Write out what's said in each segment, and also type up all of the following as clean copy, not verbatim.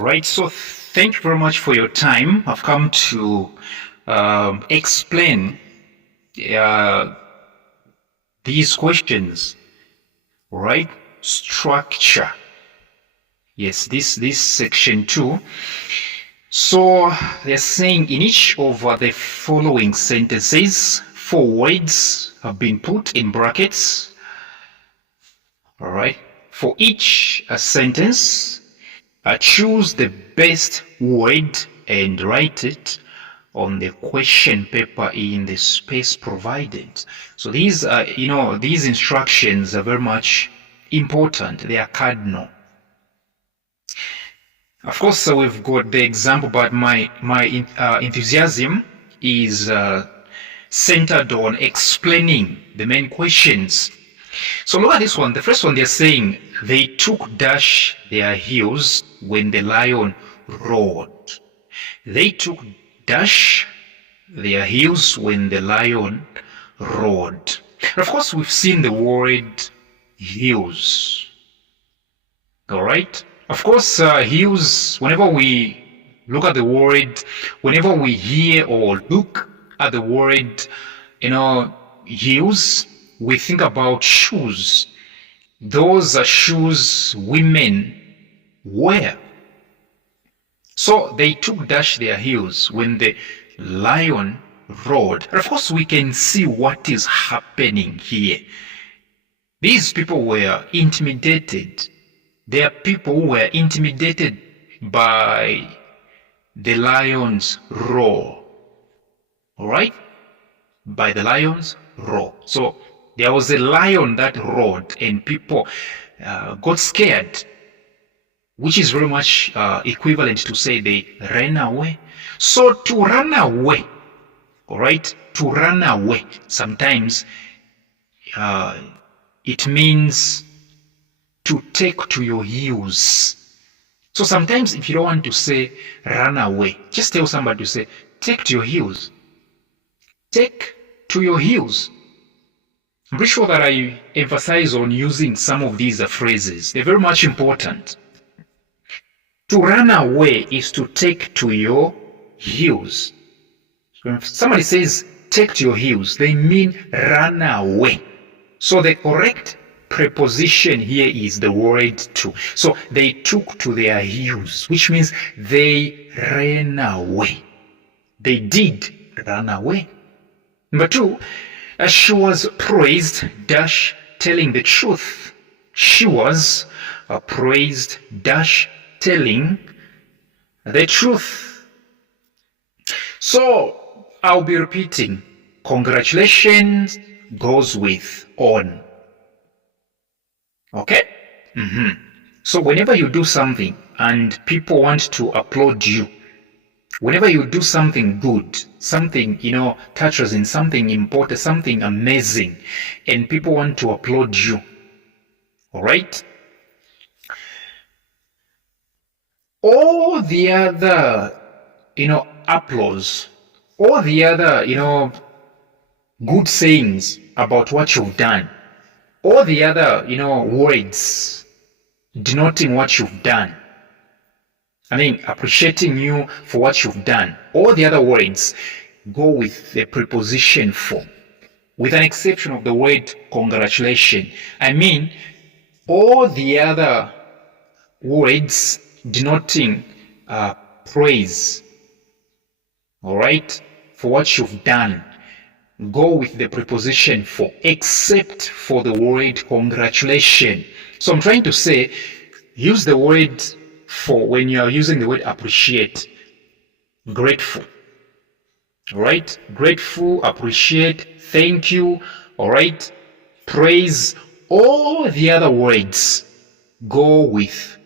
Right, so thank you very much for your time. I've come to explain these questions, right? Structure. Yes, this section 2. So they're saying in each of the following sentences, 4 words have been put in brackets. All right. For each sentence, choose the best word and write it on the question paper in the space provided. So these these instructions are very much important. They are cardinal. Of course, we've got the example, but my enthusiasm is centered on explaining the main questions. So look at this one. The first one, they're saying they took dash their heels when the lion roared. They took dash their heels when the lion roared. And of course, we've seen the word heels. All right. Of course, heels, whenever we look at the word, whenever we hear or look at the word, heels, we think about shoes. Those are shoes women wear. So they took dash their heels when the lion roared. And of course, we can see what is happening here. These people were intimidated. There are people who were intimidated by the lion's roar. All right? By the lion's roar. So there was a lion that roared and people got scared, which is very much equivalent to say they ran away. So to run away, all right, to run away, sometimes it means to take to your heels. So sometimes if you don't want to say run away, just tell somebody to say, take to your heels. Take to your heels. I'm pretty sure that I emphasize on using some of these phrases. They're very much important. To run away is to take to your heels. So if somebody says take to your heels, they mean run away. So the correct preposition here is the word to. So they took to their heels, which means they ran away. They did run away. Number 2, she was praised dash telling the truth. She was praised dash telling the truth. So I'll be repeating. Congratulations goes with on. Okay? So whenever you do something and people want to applaud you, whenever you do something good, something, touches in something important, something amazing, and people want to applaud you, all right? All the other, applause, all the other, good sayings about what you've done, all the other, words denoting what you've done, appreciating you for what you've done, all the other words go with the preposition for, with an exception of the word congratulation. All the other words denoting praise, all right, for what you've done, go with the preposition for, except for the word congratulation. So I'm trying to say, use the word for when you are using the word appreciate. Grateful, all right? Grateful, appreciate, thank you, all right? Praise. All the other words go with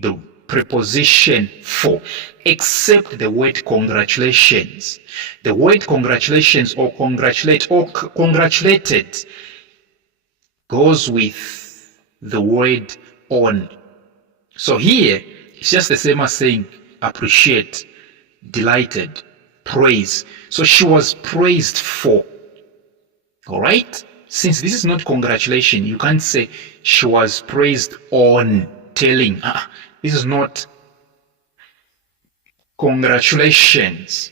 the preposition for, except the word congratulations. The word congratulations or congratulate or congratulated goes with the word on. So here it's just the same as saying appreciate, delighted, praise. So she was praised for. All right? Since this is not congratulation, you can't say she was praised on telling. This is not Congratulations.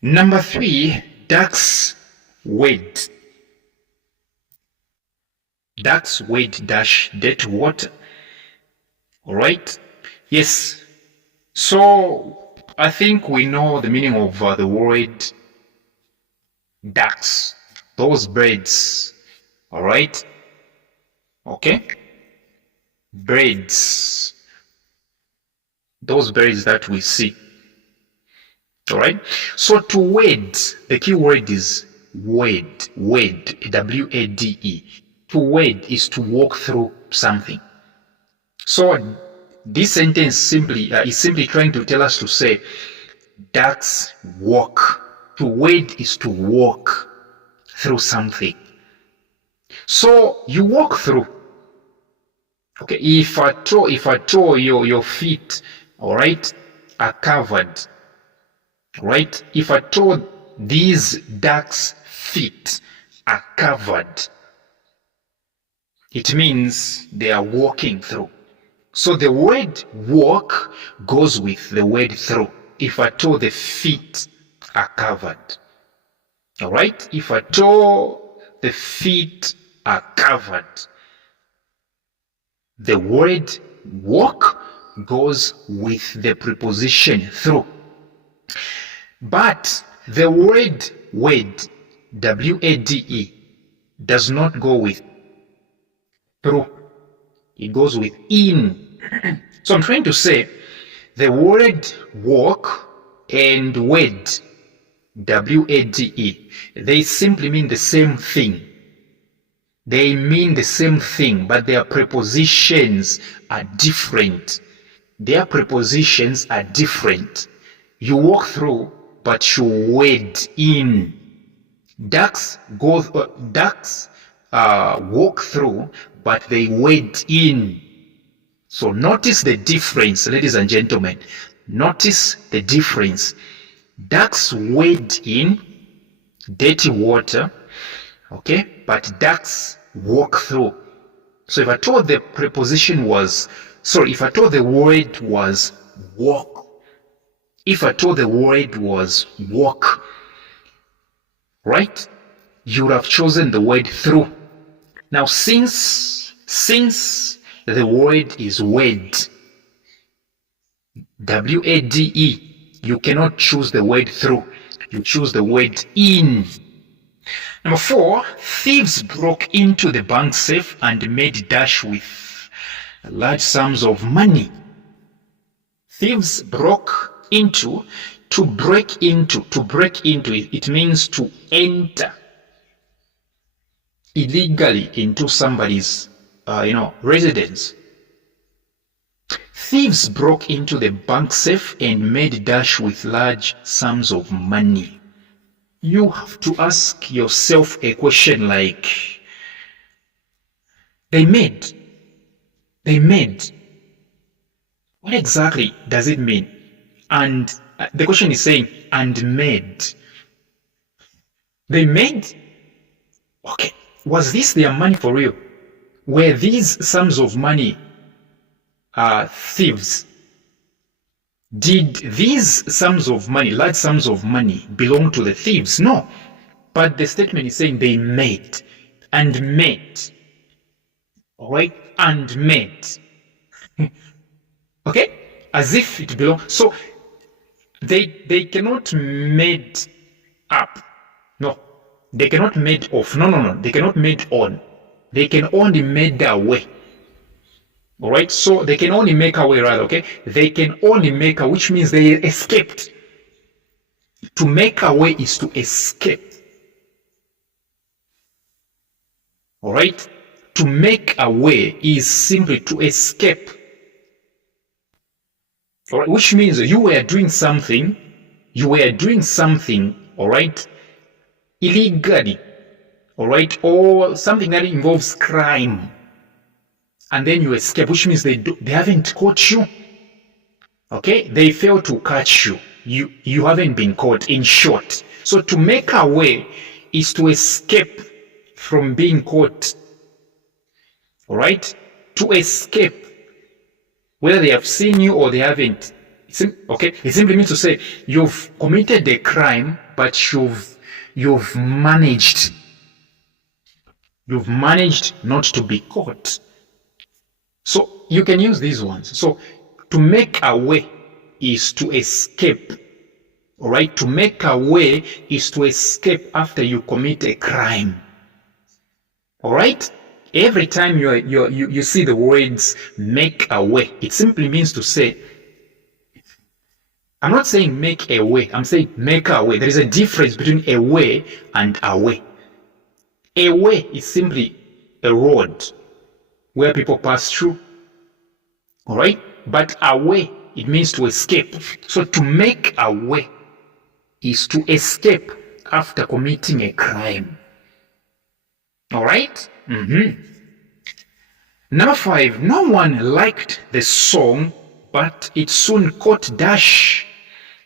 Number 3, ducks wade. Ducks wade dash dirty water. Alright? Yes. So I think we know the meaning of the word ducks. Those birds. Alright? Okay? Birds. Those birds that we see. Alright? So to wade, the key word is wade. Wade. W-A-D-E. To wade is to walk through something. So this sentence is simply trying to tell us to say ducks walk. To wade is to walk through something. So you walk through. Okay, if at all your feet, all right, are covered, right? If at all these ducks' feet are covered, it means they are walking through. So the word walk goes with the word through. If at all the feet are covered. Alright? If at all the feet are covered, the word walk goes with the preposition through. But the word wade, W-A-D-E, does not go with through. It goes with in. So I'm trying to say the word walk and wade, W-A-D-E, they simply mean the same thing. They mean the same thing, but their prepositions are different. Their prepositions are different. You walk through, but you wade in. Ducks walk through, but they wade in. So notice the difference, ladies and gentlemen. Notice the difference. Ducks wade in dirty water, okay, but ducks walk through. So if I told the preposition was, if I told the word was walk, if I told the word was walk, right, you would have chosen the word through. Now since the word is wade, W-A-D-E, you cannot choose the word through. You choose the word in. Number 4, thieves broke into the bank safe and made dash with large sums of money. Thieves broke into, to break into, it means to enter illegally into somebody's, residence. Thieves broke into the bank safe and made dash with large sums of money. You have to ask yourself a question like, they made. What exactly does it mean? And the question is saying, and made. They made? Okay, was this their money for real? Were these sums of money thieves? Did these sums of money, large sums of money, belong to the thieves? No. But the statement is saying they made and made. Alright? And made. Okay? As if it belongs. So they cannot made up. No. They cannot made off. No. They cannot made on. They can only made away. Alright, so they can only make away rather, okay? They can only make away, which means they escaped. To make away is to escape. Alright? To make away is simply to escape. Alright, which means you were doing something, alright, illegally, alright, or something that involves crime. And then you escape, which means they haven't caught you. Okay? They failed to catch you. You haven't been caught, in short. So to make away is to escape from being caught. Alright? To escape. Whether they have seen you or they haven't Okay, it simply means to say you've committed a crime, but you've managed not to be caught. So you can use these ones. So to make away is to escape. All right, to make away is to escape after you commit a crime. All right, every time you see the words make away, it simply means to say, I'm not saying make away, I'm saying make away. There is a difference between away and away. Away is simply a road where people pass through. All right, but away, it means to escape. So to make away is to escape after committing a crime. All right? Number 5, no one liked the song, but it soon caught dash.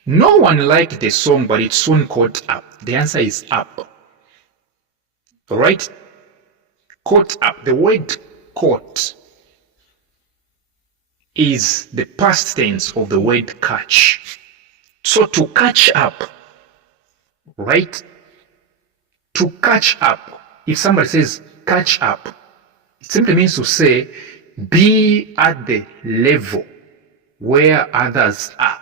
No one liked the song, but it soon caught up. The answer is up. All right? Caught up. The word caught is the past tense of the word catch. So to catch up, right? To catch up. If somebody says catch up, it simply means to say be at the level where others are.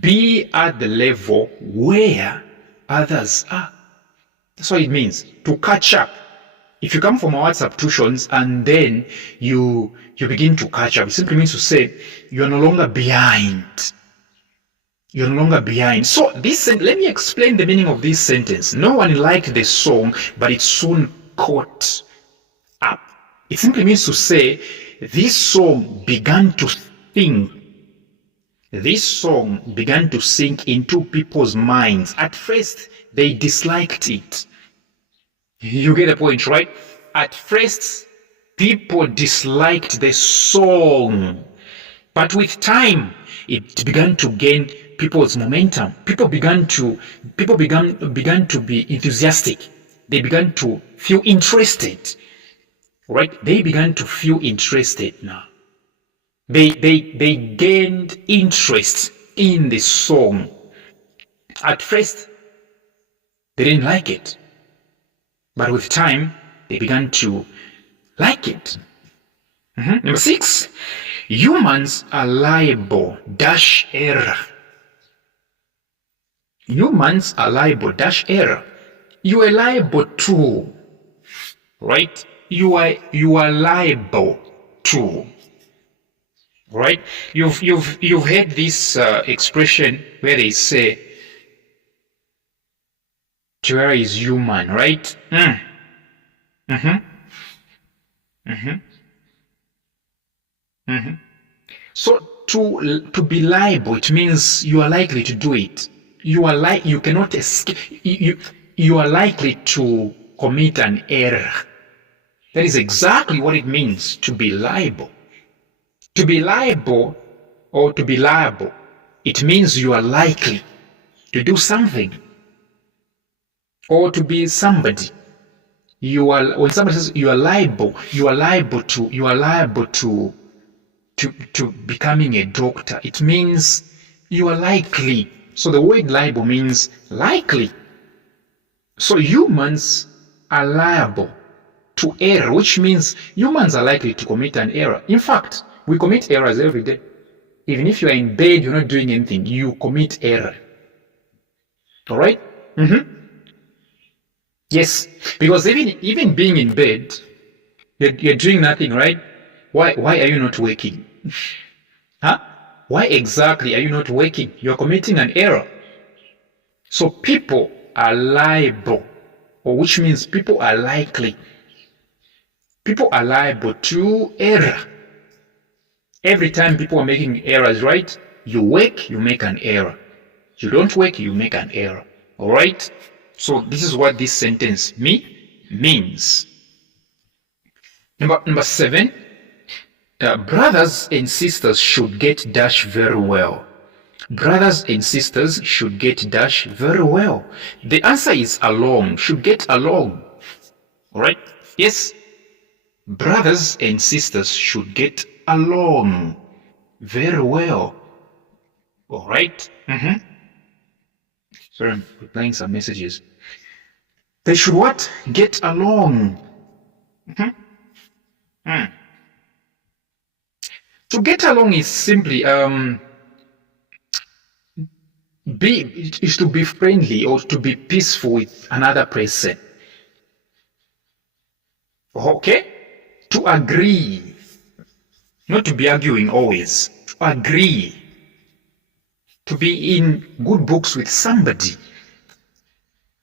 Be at the level where others are. That's what it means, to catch up. If you come from our substitutions and then you begin to catch up, it simply means to say you are no longer behind. You're no longer behind. So let me explain the meaning of this sentence. No one liked the song, but it soon caught up. It simply means to say this song began to sing. This song began to sink into people's minds. At first, they disliked it. You get the point, right? At first, people disliked the song. But with time, it began to gain people's momentum. People began to be enthusiastic. They began to feel interested. Right? They began to feel interested now. They gained interest in the song. At first, they didn't like it. But with time, they began to like it. Number 6, humans are liable dash error. Humans are liable dash error. You are liable to, right? You are liable to, right? You've heard this expression where they say Joel is human, right? So to be liable, it means you are likely to do it. You cannot escape. You are likely to commit an error. That is exactly what it means to be liable. To be liable or to be liable, it means you are likely to do something or to be somebody. When somebody says you are liable to becoming a doctor, it means you are likely. So the word liable means likely. So humans are liable to error, which means humans are likely to commit an error. In fact, we commit errors every day. Even if you are in bed, you're not doing anything, you commit error. All right? Yes, because even being in bed, you're doing nothing, right? Why are you not waking? Why exactly are you not waking? You're committing an error. So people are liable, or which means people are likely. People are liable to error. Every time people are making errors, right? You wake, you make an error. You don't wake, you make an error. All right? So this is what this sentence means. Number 7, brothers and sisters should get dash very well. Brothers and sisters should get dash very well. The answer is along, should get along. All right? Yes. Brothers and sisters should get along very well. All right. Sorry, I'm replying some messages. They should what? Get along. To get along is simply is to be friendly or to be peaceful with another person. Okay? To agree. Not to be arguing always. To agree. To be in good books with somebody.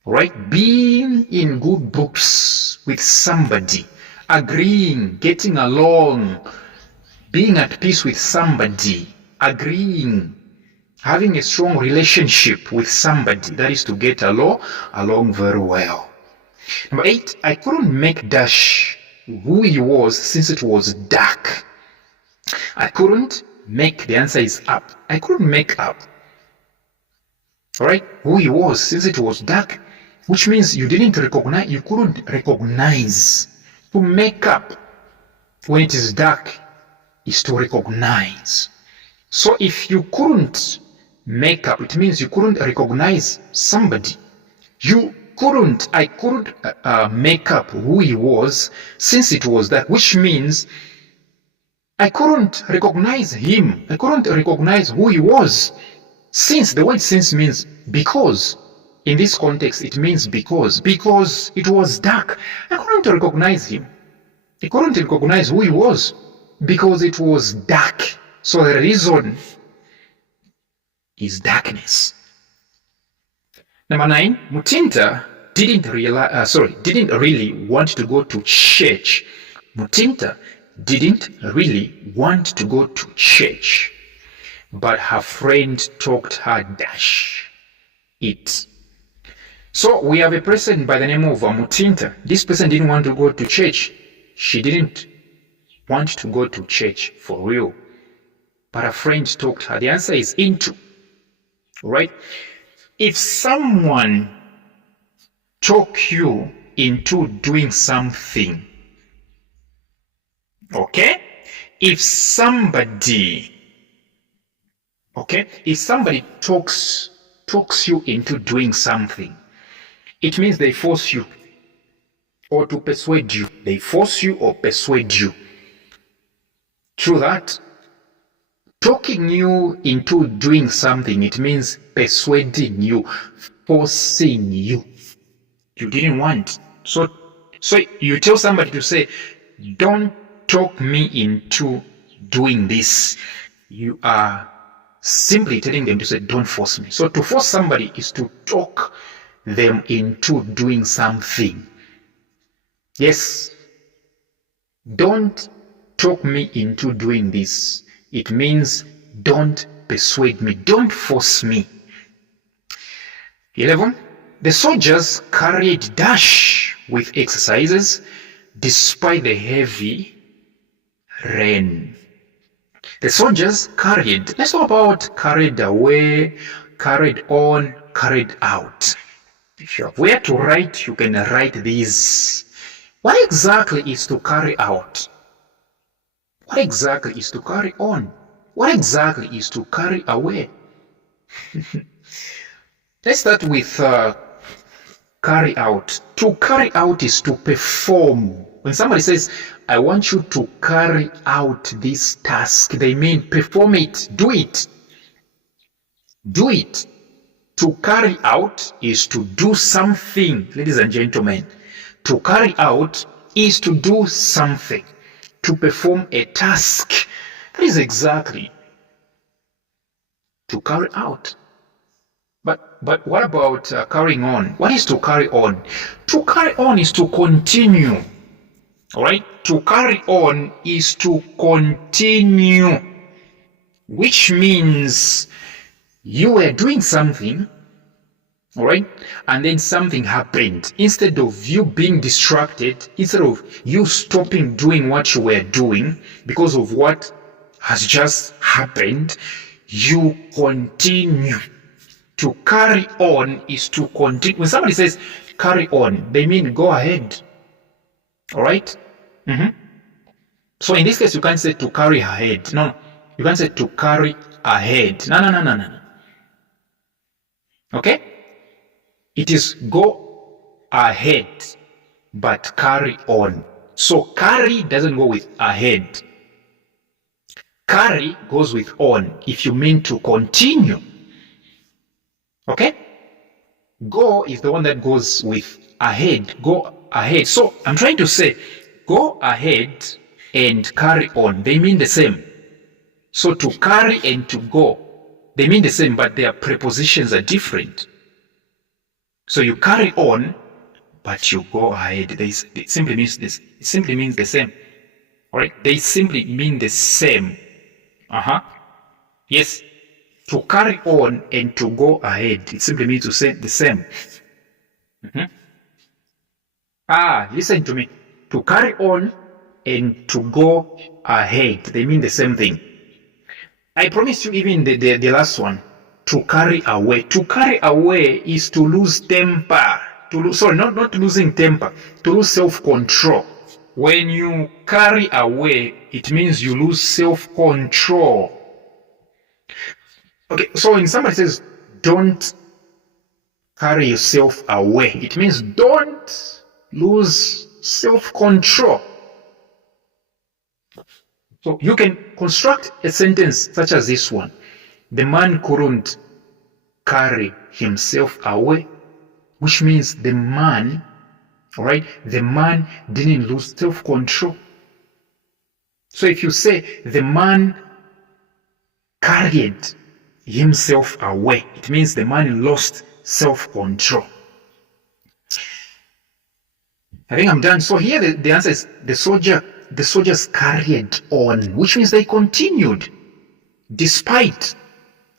Right? Being in good books with somebody. Agreeing. Getting along. Being at peace with somebody. Agreeing. Having a strong relationship with somebody. That is to get along very well. Number 8, I couldn't make Dash who he was since it was dark. I couldn't make, the answer is up. I couldn't make up, alright, who he was since it was dark, which means you couldn't recognize. To make up when it is dark is to recognize. So if you couldn't make up, it means you couldn't recognize somebody. I couldn't make up who he was since it was that, which means I couldn't recognize him. I couldn't recognize who he was. Since, the word since means because. In this context, it means because it was dark. I couldn't recognize him. I couldn't recognize who he was because it was dark. So the reason is darkness. Number 9, Mutinta didn't really want to go to church. Mutinta didn't really want to go to church, but her friend talked her dash it. So we have a person by the name of Mutinta. This person didn't want to go to church. She didn't want to go to church for real, but her friend talked her. The answer is into. Right? If someone talk you into doing something, okay? If somebody talks you into doing something, it means they force you or to persuade you. They force you or persuade you. Through that, talking you into doing something, it means persuading you, forcing you. You didn't want. So you tell somebody to say, don't talk me into doing this. You are simply telling them to say, don't force me. So to force somebody is to talk them into doing something. Yes. Don't talk me into doing this. It means don't persuade me, don't force me. 11. The soldiers carried Dash with exercises despite the heavy rain. The soldiers carried. Let's talk about carried away, carried on, carried out. If you have where to write, you can write these. What exactly is to carry out? What exactly is to carry on? What exactly is to carry away? Let's start with carry out. To carry out is to perform. When somebody says, I want you to carry out this task, they mean perform it, do it. Do it. To carry out is to do something, ladies and gentlemen. To carry out is to do something, to perform a task. That is exactly to carry out. But what about carrying on? What is to carry on? To carry on is to continue. All right? To carry on is to continue, which means you were doing something, all right, and then something happened. Instead of you being distracted, instead of you stopping doing what you were doing because of what has just happened, you continue. To carry on is to continue. When somebody says carry on, they mean go ahead. All right? So in this case, you can't say to carry ahead. No. You can't say to carry ahead. No. Okay? It is go ahead, but carry on. So carry doesn't go with ahead. Carry goes with on if you mean to continue. Okay? Go is the one that goes with ahead. Go ahead. So I'm trying to say go ahead and carry on. They mean the same. So to carry and to go, they mean the same, but their prepositions are different. So you carry on, but you go ahead. It simply means this. It simply means the same. All right? They simply mean the same. Yes. To carry on and to go ahead, it simply means to say the same. Listen to me. To carry on and to go ahead, they mean the same thing. I promise you even the last one, to carry away. To carry away is to lose temper. Not losing temper, to lose self-control. When you carry away, it means you lose self-control. Okay, so when somebody says, don't carry yourself away, it means don't lose self-control. So you can construct a sentence such as this one. The man couldn't carry himself away, which means the man, all right, the man didn't lose self-control. So if you say the man carried himself away, it means the man lost self-control. I think I'm done. So here the answer is the soldiers carried on, which means they continued despite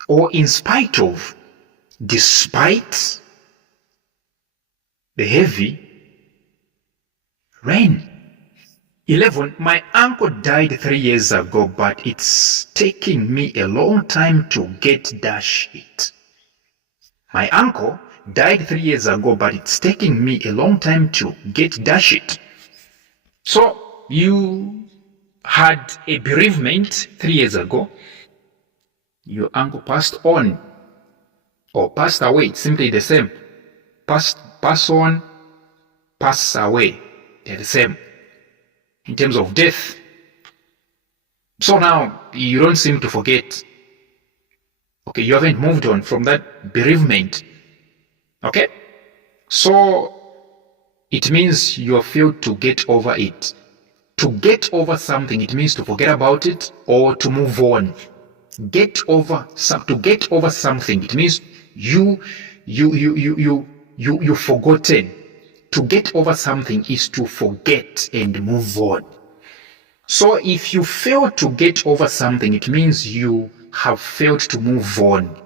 or in spite of, despite the heavy rain. 11. My uncle died 3 years ago, but it's taking me a long time to get dash it. My uncle died 3 years ago, but it's taking me a long time to get dash it. So you had a bereavement 3 years ago. Your uncle passed on or passed away. It's simply the same. Pass on, pass away. They're the same in terms of death. So now you don't seem to forget. Okay, you haven't moved on from that bereavement. Okay? So it means you have failed to get over it. To get over something, it means to forget about it or to move on. To get over something, it means you've forgotten. To get over something is to forget and move on. So if you fail to get over something, it means you have failed to move on.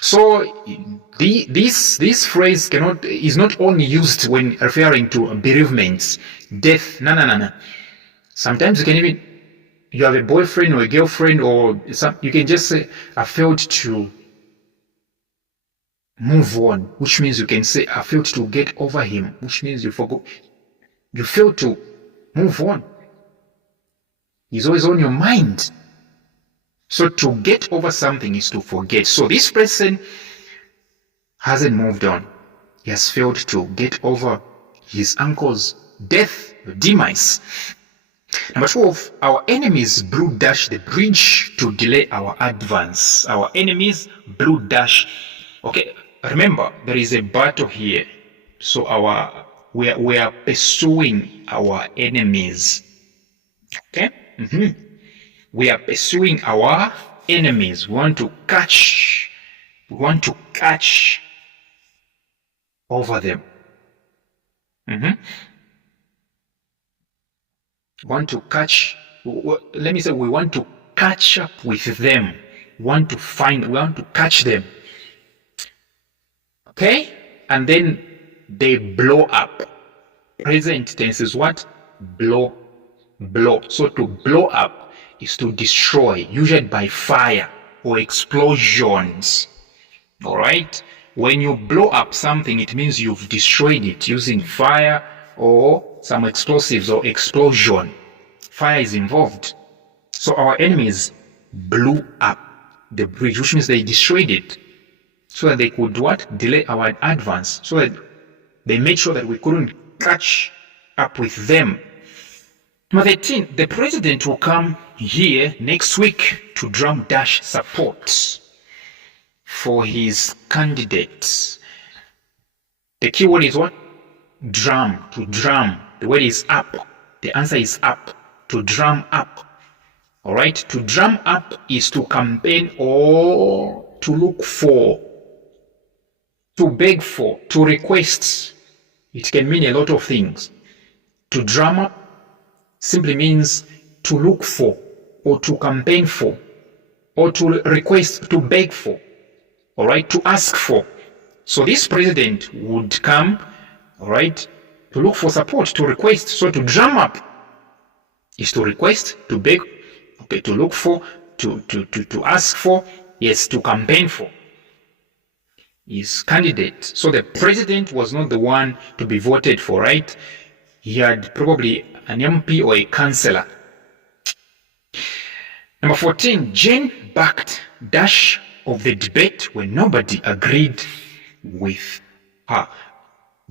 So this phrase is not only used when referring to bereavements, death. No. Sometimes you have a boyfriend or a girlfriend, or you can just say, I failed to move on, which means you can say, I failed to get over him, which means you failed to move on. He's always on your mind. So to get over something is to forget. So this person hasn't moved on. He has failed to get over his uncle's death, demise. Number 12, our enemies blew dash the bridge to delay our advance. Our enemies blew dash. Okay, remember there is a battle here. So we are pursuing our enemies. Okay? We are pursuing our enemies. We want to catch over them. We want to catch up with them. We want to catch them. Okay? And then they blow up. Present tense is what? Blow. So to blow up is to destroy, usually by fire or explosions. All right? When you blow up something, it means you've destroyed it using fire or some explosives or explosion. Fire is involved. So our enemies blew up the bridge, which means they destroyed it, so that they could what? Delay our advance, so that they made sure that we couldn't catch up with them. Number 13, the president will come here next week to drum dash support for his candidates. The key word is what? Drum, to drum. The word is up. The answer is up, to drum up. All right, to drum up is to campaign or to look for, to beg for, to request. It can mean a lot of things. To drum up simply means to look for, or to campaign for, or to request, to beg for, all right, to ask for. So this president would come, all right, to look for support, to request. So to drum up is to request, to beg, okay, to look for, to ask for, yes, to campaign for his candidate. So the president was not the one to be voted for, right? He had probably an MP or a councillor. Number 14, Jane backed dash of the debate when nobody agreed with her.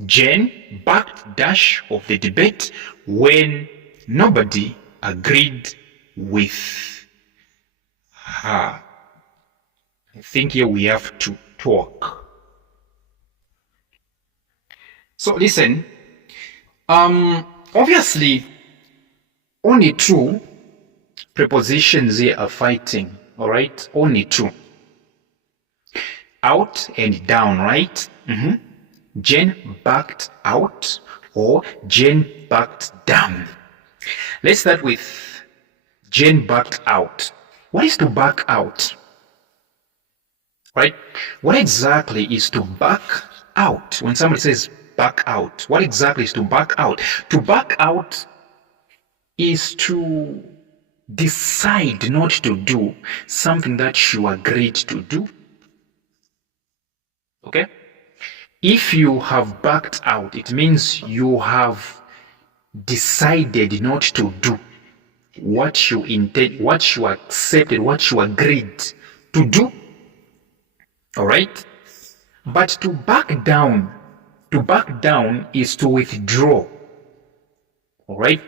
Jane backed dash of the debate when nobody agreed with her. I think here we have to talk. So listen, obviously only two prepositions here are fighting, all right? Only two. Out and down, right? Jane backed out or Jane backed down. Let's start with Jane backed out. What is to back out? Right? What exactly is to back out? When somebody says back out, what exactly is to back out? To back out is to decide not to do something that you agreed to do. Okay? If you have backed out, it means you have decided not to do what you intend, what you accepted, what you agreed to do. All right? But to back down is to withdraw. All right?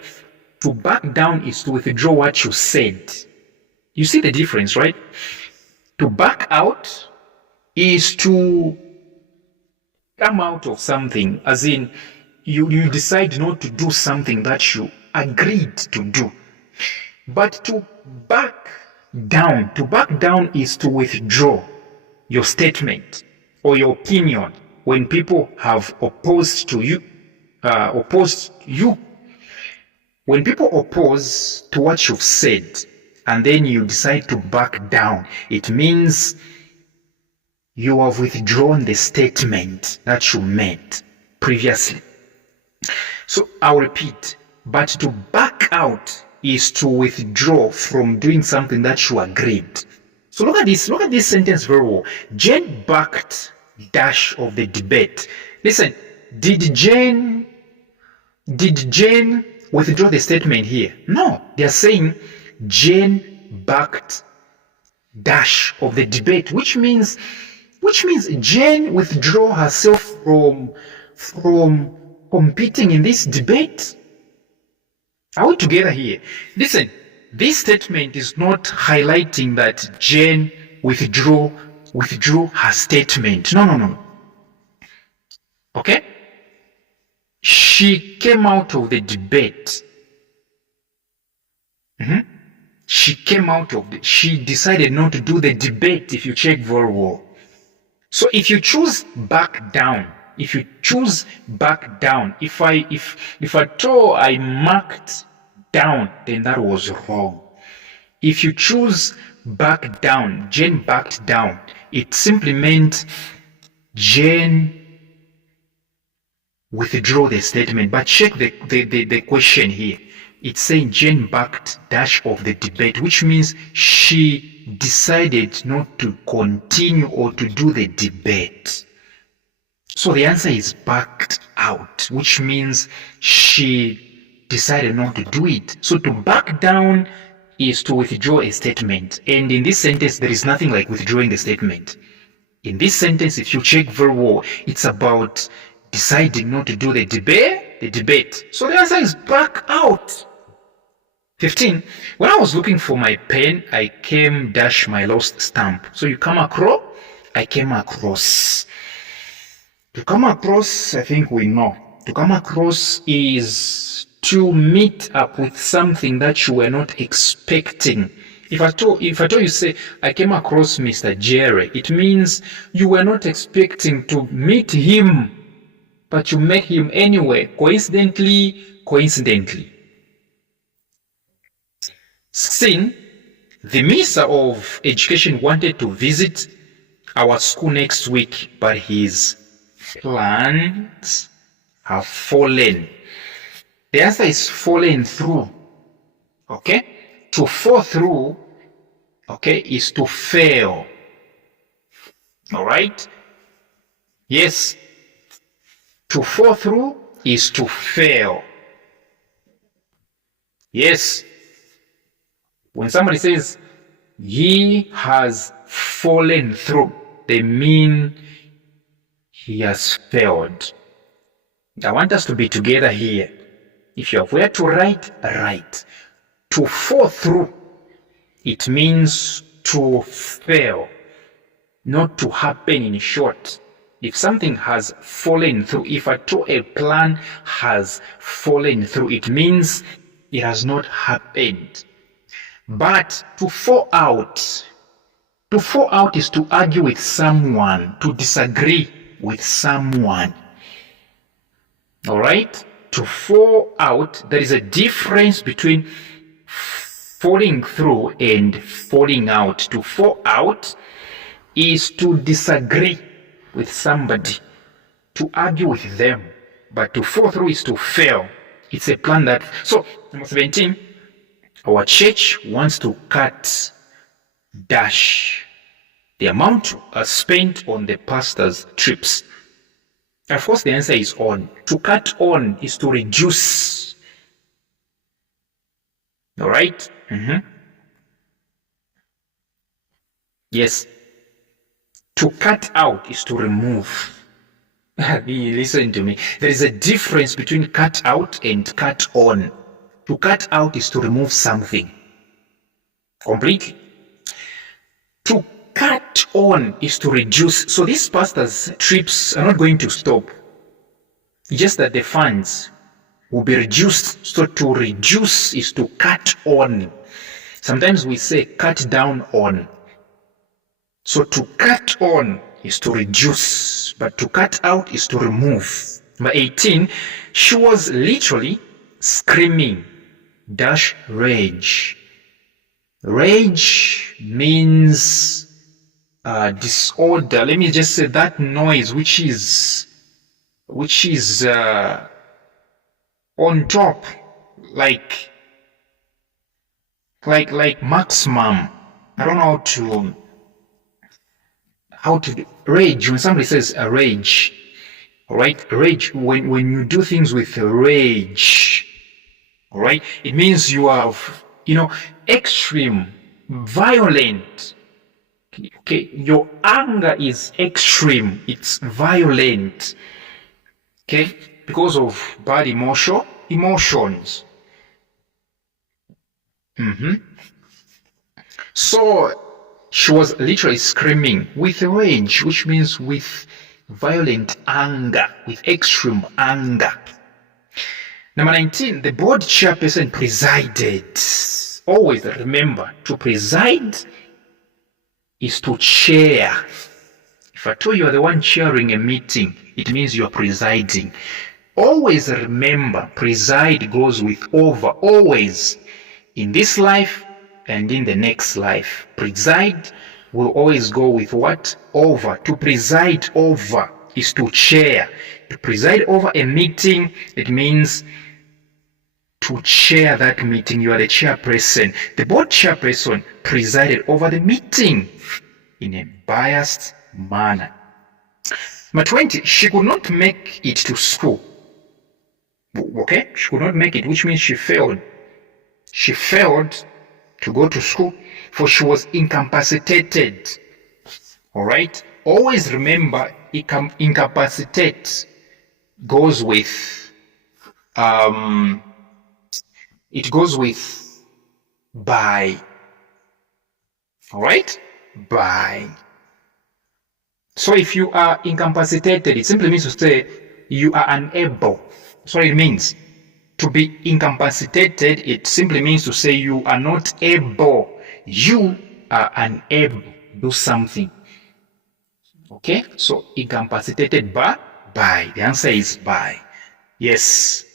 To back down is to withdraw what you said. You see the difference, right? To back out is to come out of something, as in you decide not to do something that you agreed to do. But to back down is to withdraw your statement or your opinion when people have opposed you. When people oppose to what you've said and then you decide to back down, it means you have withdrawn the statement that you made previously. So I'll repeat, but to back out is to withdraw from doing something that you agreed. So look at this sentence very well. Jane backed dash of the debate. Listen, did Jane withdraw the statement here? No, they are saying Jane backed dash of the debate, which means Jane withdrew herself from competing in this debate. Are we together here? Listen, this statement is not highlighting that Jane withdrew her statement. No. Okay? She came out of the debate. She decided not to do the debate, if you check very well. So if you choose back down, if at all I marked down, then that was wrong. If you choose back down, Jane backed down, it simply meant Jane withdrew the statement. But check the question here. It's saying Jane backed dash of the debate, which means she decided not to continue or to do the debate. So the answer is backed out, which means she decided not to do it. So to back down is to withdraw a statement. And in this sentence, there is nothing like withdrawing the statement. In this sentence, if you check very well, it's about deciding not to do the debate. So the answer is back out. 15. When I was looking for my pen, I came dash my lost stamp. So you come across, I came across. To come across, I think we know. To come across is to meet up with something that you were not expecting. If I told you, say, I came across Mr. Jerry, it means you were not expecting to meet him, but you met him anyway, coincidentally. 16. The Minister of Education wanted to visit our school next week, but his plans have fallen. The answer is fallen through. Okay? To fall through, okay, is to fail. All right? Yes. To fall through is to fail. Yes. When somebody says, he has fallen through, they mean he has failed. I want us to be together here. If you have where to write, write. To fall through, it means to fail, not to happen in short. If something has fallen through, if at all a plan has fallen through, it means it has not happened. But to fall out is to argue with someone, to disagree with someone. All right? To fall out, there is a difference between falling through and falling out. To fall out is to disagree with somebody, to argue with them. But to fall through is to fail. It's a plan that... So, number 17, our church wants to cut dash the amount spent on the pastor's trips. Of course, the answer is on. To cut on is to reduce. All right? Yes. To cut out is to remove. Listen to me. There is a difference between cut out and cut on. To cut out is to remove something completely. To cut on is to reduce. So these pastors' trips are not going to stop. It's just that the funds will be reduced. So to reduce is to cut on. Sometimes we say cut down on. So to cut on is to reduce, but to cut out is to remove. Number 18, she was literally screaming dash rage. Rage means disorder. Let me just say that noise which is on top, like maximum. I don't know how to rage. When somebody says a rage, all right, rage, when you do things with rage, all right, it means you are, extreme, violent. Okay, your anger is extreme, it's violent. Okay, because of bad emotions. So she was literally screaming with rage, which means with violent anger, with extreme anger. Number 19, the board chairperson presided. Always remember, to preside is to chair. If I told you are the one chairing a meeting, it means you are presiding. Always remember, preside goes with over, always. In this life and in the next life. Preside will always go with what? Over. To preside over is to chair. To preside over a meeting, it means to chair that meeting. You are the chairperson. The board chairperson presided over the meeting in a biased manner. Number 20, she could not make it to school. Okay? She could not make it, which means she failed. She failed to go to school, for she was incapacitated. All right? Always remember, incapacitate goes with, it goes with by. All right? By. So if you are incapacitated, it simply means to say you are unable. So it means to be incapacitated, it simply means to say you are not able. You are unable to do something. Okay? So incapacitated by. The answer is by. Yes.